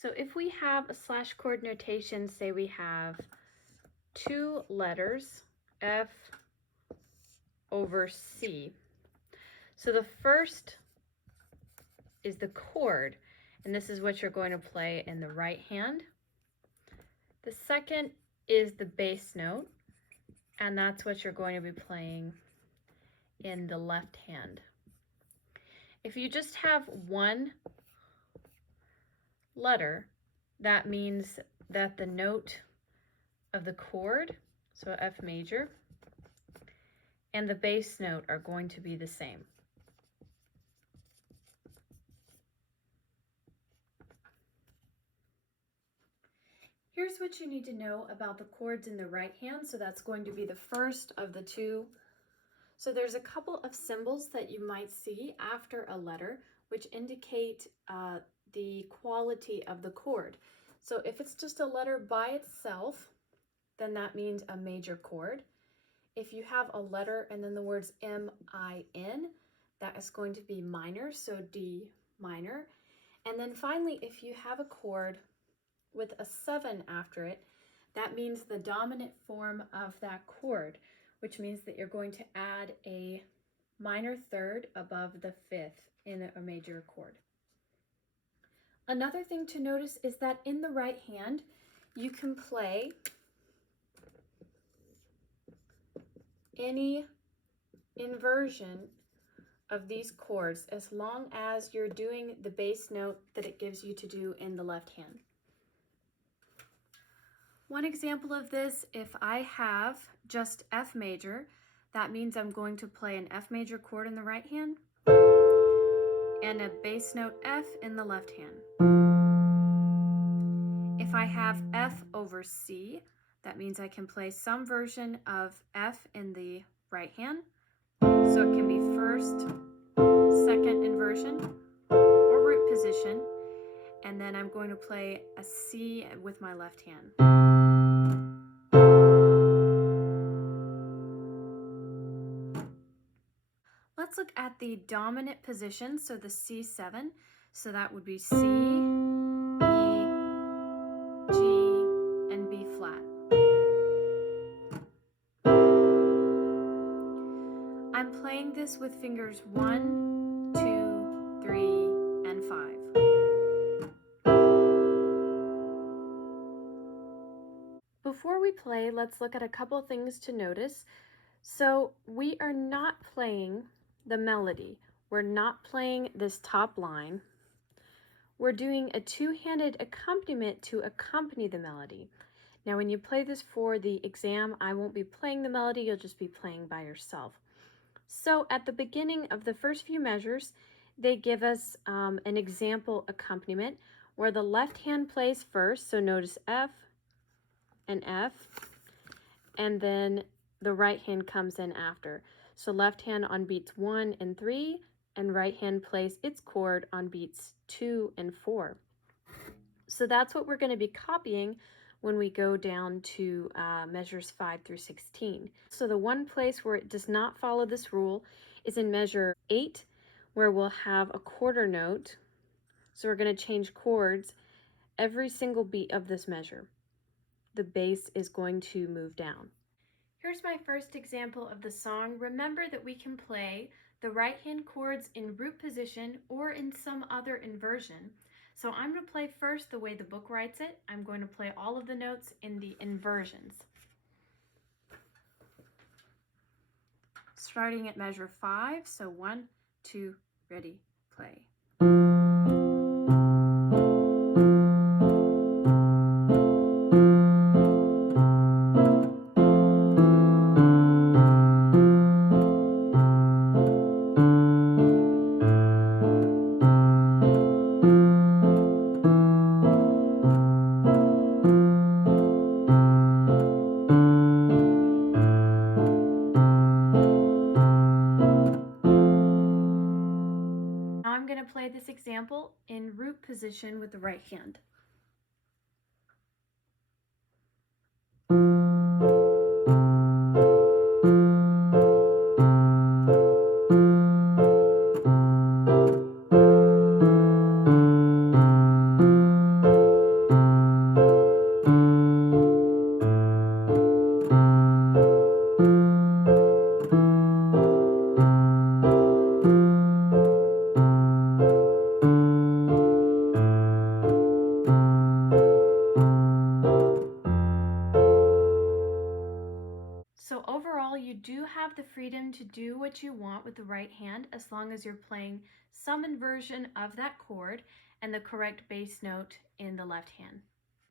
So if we have a slash chord notation, say we have two letters, F over C. So the first is the chord, and this is what you're going to play in the right hand. The second is the bass note, and that's what you're going to be playing in the left hand. If you just have one letter, that means that the note of the chord, so F major, and the bass note are going to be the same. Here's what you need to know about the chords in the right hand. So that's going to be the first of the two. So there's a couple of symbols that you might see after a letter, which indicate the quality of the chord. So if it's just a letter by itself, then that means a major chord. If you have a letter and then the words M-I-N, that is going to be minor, so D minor. And then finally, if you have a chord with a 7 after it, that means the dominant form of that chord, which means that you're going to add a minor third above the 5th in a major chord. Another thing to notice is that in the right hand, you can play any inversion of these chords as long as you're doing the bass note that it gives you to do in the left hand. One example of this, if I have just F major, that means I'm going to play an F major chord in the right hand and a bass note F in the left hand. If I have F over C, that means I can play some version of F in the right hand. So it can be first, second inversion, or root position, and then I'm going to play a C with my left hand. Let's look at the dominant position, so the C7. So that would be C, E, G, and B flat. I'm playing this with fingers 1, 2, 3, and 5. Before we play, let's look at a couple things to notice. So we are not playing the melody. We're not playing this top line. We're doing a two-handed accompaniment to accompany the melody. Now when you play this for the exam, I won't be playing the melody, you'll just be playing by yourself. So at the beginning of the first few measures, they give us an example accompaniment where the left hand plays first, so notice F and F, and then the right hand comes in after. So left hand on beats 1 and 3, and right hand plays its chord on beats 2 and 4. So that's what we're going to be copying when we go down to measures 5 through 16. So the one place where it does not follow this rule is in measure 8, where we'll have a quarter note. So we're going to change chords every single beat of this measure. The bass is going to move down. Here's my first example of the song. Remember that we can play the right hand chords in root position or in some other inversion. So I'm going to play first the way the book writes it. I'm going to play all of the notes in the inversions. Starting at measure 5, so 1, 2, ready, play. Now I'm going to play this example in root position with the right hand. the freedom to do what you want with the right hand as long as you're playing some inversion of that chord and the correct bass note in the left hand.